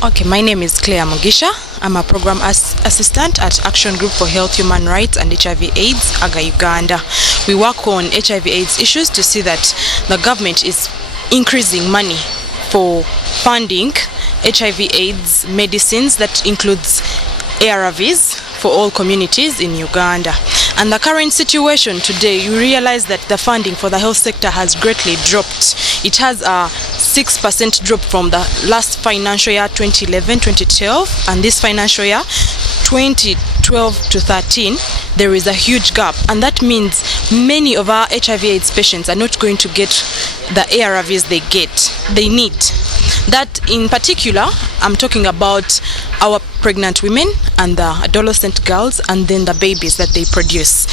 Okay, my name is Claire Mugisha. I'm a program assistant at Action Group for Health, Human Rights and HIV/AIDS, AGA Uganda. We work on HIV/AIDS issues to see that the government is increasing money for funding HIV/AIDS medicines that includes ARVs for all communities in Uganda. And the current situation today, you realize that the funding for the health sector has greatly dropped. It has a 6% drop from the last financial year 2011-2012, and this financial year 2012-13 there is a huge gap, and that means many of our HIV/AIDS patients are not going to get the ARVs they need. That in particular, I'm talking about our pregnant women and the adolescent girls, and then the babies that they produce.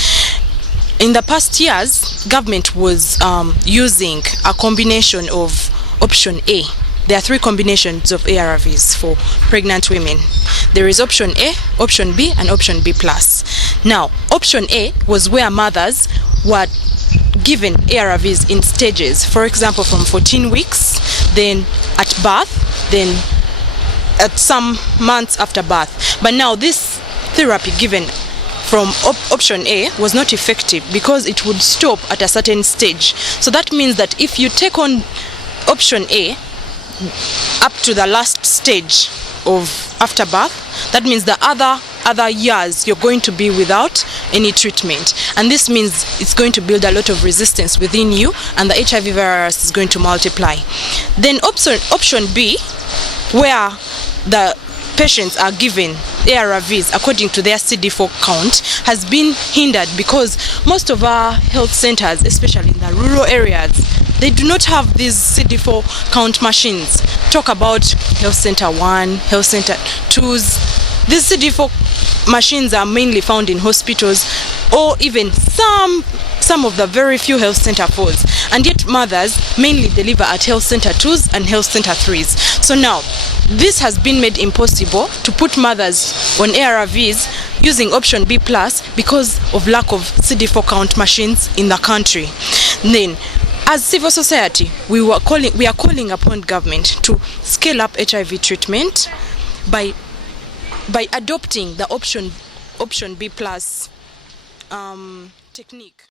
In the past years, government was using a combination of option A. There are three combinations of ARVs for pregnant women. There is option A, option B, and option B+. Now, option A was where mothers were given ARVs in stages. For example, from 14 weeks, then at birth, then at some months after birth. But now this therapy given from option A was not effective because it would stop at a certain stage. So that means that if you take on option A up to the last stage of after birth, that means the other years you're going to be without any treatment, and this means it's going to build a lot of resistance within you, and the HIV virus is going to multiply. Then option B, where the patients are given ARVs according to their CD4 count, has been hindered because most of our health centers, especially in the rural areas, they do not have these CD4 count machines. Talk about Health Center 1, Health Center 2s. These CD4 machines are mainly found in hospitals or even some of the very few Health Center 4s. And yet mothers mainly deliver at Health Center 2s and Health Center 3s. So now, this has been made impossible to put mothers on ARVs using option B+ because of lack of CD4 count machines in the country. Then, as civil society, we are calling upon government to scale up HIV treatment by adopting the option B+ technique.